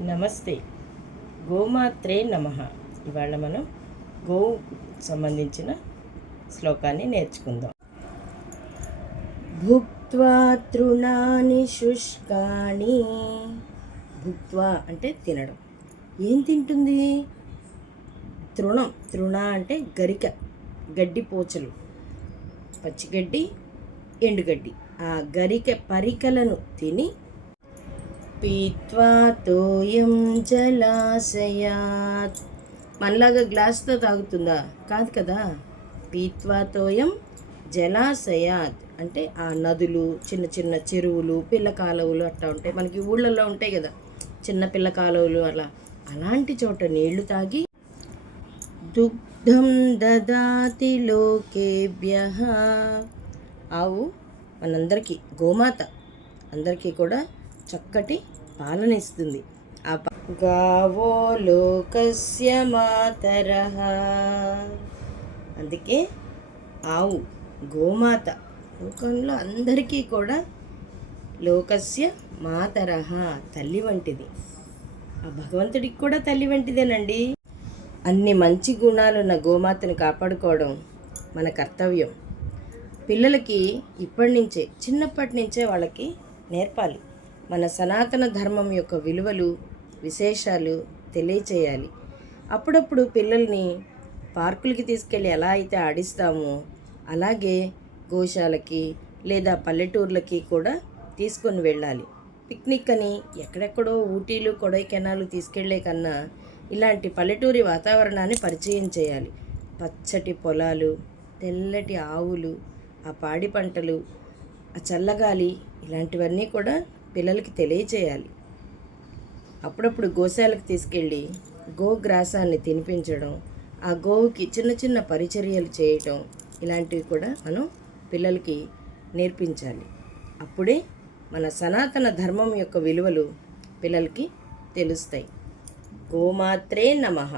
నమస్తే. గోమాత్రే నమః. ఇవాళ మనం గోవు సంబంధించిన శ్లోకాన్ని నేర్చుకుందాం. భుక్త్వా తృణాని శుష్కాని. భుక్త్వా అంటే తినడం. ఏం తింటుంది? తృణం. తృణ అంటే గరిక, గడ్డి పోచలు, పచ్చిగడ్డి, ఎండుగడ్డి. ఆ గరిక పరికలను తిని పీత్వా తోయం జలాశయాత్. మనలాగా గ్లాస్తో తాగుతుందా? కాదు కదా. పీత్వా తోయం జలాశయాత్ అంటే ఆ నదులు, చిన్న చిన్న చెరువులు, పిల్ల కాలువలు అట్లా ఉంటాయి. మనకి ఊళ్ళల్లో ఉంటాయి కదా చిన్న పిల్ల కాలువలు. అలాంటి చోట నీళ్లు తాగి దుగ్ధం దదాతి లోకేభ్యః. ఆవు మనందరికీ, గోమాత అందరికీ కూడా చక్కటి పాలన ఇస్తుంది. గావో లోకస్య మాతరః. అందుకే ఆవు, గోమాత లోకంలో అందరికీ కూడా లోకస్య మాతరః, తల్లి వంటిది. ఆ భగవంతుడికి కూడా తల్లి వంటిదేనండి. అన్ని మంచి గుణాలున్న గోమాతను కాపాడుకోవడం మన కర్తవ్యం. పిల్లలకి ఇప్పటి నుంచే, చిన్నప్పటి నుంచే వాళ్ళకి నేర్పాలి. మన సనాతన ధర్మం యొక్క విలువలు, విశేషాలు తెలియచేయాలి. అప్పుడప్పుడు పిల్లల్ని పార్కులకి తీసుకెళ్ళి ఎలా అయితే ఆడిస్తామో అలాగే గోశాలకి లేదా పల్లెటూర్లకి కూడా తీసుకొని వెళ్ళాలి. పిక్నిక్ అని ఎక్కడెక్కడో ఊటీలు, కొడైకెనాలు తీసుకెళ్లే కన్నా ఇలాంటి పల్లెటూరి వాతావరణాన్ని పరిచయం చేయాలి. పచ్చటి పొలాలు, తెల్లటి ఆవులు, ఆ పాడి పంటలు, ఆ చల్లగాలి, ఇలాంటివన్నీ కూడా పిల్లలకి తెలియచేయాలి. అప్పుడప్పుడు గోశాలకు తీసుకెళ్ళి గోగ్రాసాన్ని తినిపించడం, ఆ గోవుకి చిన్న చిన్న పరిచర్యలు చేయటం, ఇలాంటివి కూడా మనం పిల్లలకి నేర్పించాలి. అప్పుడే మన సనాతన ధర్మం యొక్క విలువలు పిల్లలకి తెలుస్తాయి. గోమాత్రే నమః.